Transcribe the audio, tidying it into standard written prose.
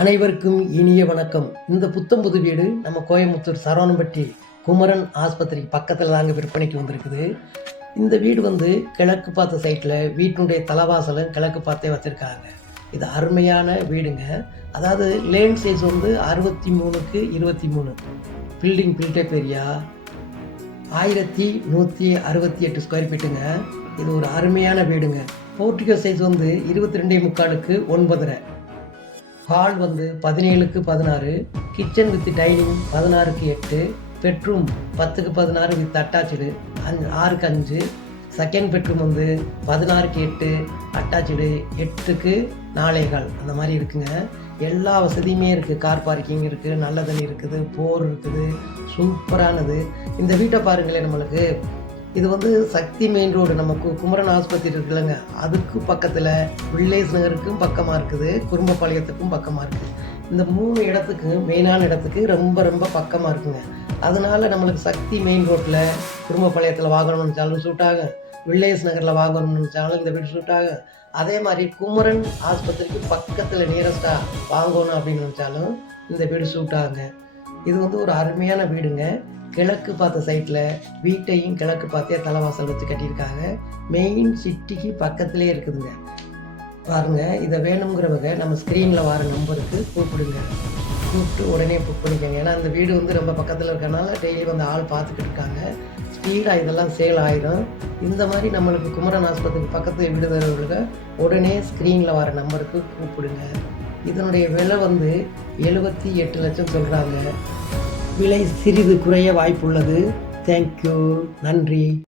அனைவருக்கும் இனிய வணக்கம். இந்த புத்தம்புது வீடு நம்ம கோயம்புத்தூர் சரவணம்பட்டி குமரன் ஆஸ்பத்திரி பக்கத்தில் தாங்க விற்பனைக்கு வந்திருக்குது. இந்த வீடு கிழக்கு பார்த்த சைட்டில் வீட்டினுடைய தலைவாசலும் கிழக்கு பார்த்தே வச்சுருக்காங்க. இது அருமையான வீடுங்க. அதாவது லேண்ட் சைஸ் 63க்கு 23, பில்டிங் பில்டப் ஏரியா 1168 ஸ்கொயர் ஃபீட்டுங்க. இது ஒரு அருமையான வீடுங்க. போர்ட்டிகோ சைஸ் 22.75க்கு 9.5, ஹால் 17க்கு 16, கிச்சன் வித் டைனிங் 16க்கு 8, பெட்ரூம் 10க்கு 16 வித் அட்டாச்சு 6க்கு 5, செகண்ட் பெட்ரூம் 16க்கு 8, அட்டாச்சு 8க்கு 4.25 அந்த மாதிரி இருக்குங்க. எல்லா வசதியுமே இருக்குது. கார் பார்க்கிங் இருக்குது, நல்ல தண்ணி இருக்குது, போர் இருக்குது, சூப்பரானது. இந்த வீட்டை பாருங்களேன். நம்மளுக்கு இது சக்தி மெயின் ரோடு, நமக்கு குமரன் ஆஸ்பத்திரி இருக்குல்லங்க, அதுக்கு பக்கத்தில் வில்லேஜ் நகருக்கும் பக்கமாக இருக்குது, குறும்பபாளையத்துக்கும் பக்கமாக இருக்குது. இந்த 3 இடத்துக்கு மெயினான இடத்துக்கு ரொம்ப ரொம்ப பக்கமாக இருக்குங்க. அதனால நம்மளுக்கு சக்தி மெயின் ரோட்டில் குறும்பபாளையத்தில் வாங்கணும்னு நினச்சாலும் சூட் ஆகும், வில்லேஜ் நகரில் வாங்கணும்னு நினச்சாலும் இந்த வீடு சூட் ஆகும். அதே மாதிரி குமரன் ஆஸ்பத்திரிக்கு பக்கத்தில் நியரஸ்ட்டாக வாங்கணும் அப்படின்னு நினச்சாலும் இந்த வீடு சூட் ஆகுங்க. இது ஒரு அருமையான வீடுங்க. கிழக்கு பார்த்த சைட்டில் வீட்டையும் கிழக்கு பார்த்தே தலைவாசல் வச்சு கட்டியிருக்காங்க. மெயின் சிட்டிக்கு பக்கத்திலே இருக்குதுங்க. பாருங்கள், இதை வேணுங்கிறவங்க நம்ம ஸ்க்ரீனில் வர நம்பருக்கு கூப்பிடுங்க. கூப்பிட்டு உடனே புக் பண்ணிக்கோங்க. ஏன்னா அந்த வீடு ரொம்ப பக்கத்தில் இருக்கனால டெய்லி ஆள் பார்த்துக்கிட்டு இருக்காங்க. ஸ்பீடாக இதெல்லாம் சேல் ஆயிடும். இந்த மாதிரி நம்மளுக்கு குமரன் ஆஸ்பத்திரிக்கு பக்கத்தில் வீடு தரவர்களுக்கு உடனே ஸ்க்ரீனில் வர நம்பருக்கு கூப்பிடுங்க. இதனுடைய விலை 78 லட்சம் சொல்கிறாங்க. விலை சிறிது குறைய வாய்ப்புள்ளது. தேங்க்யூ, நன்றி.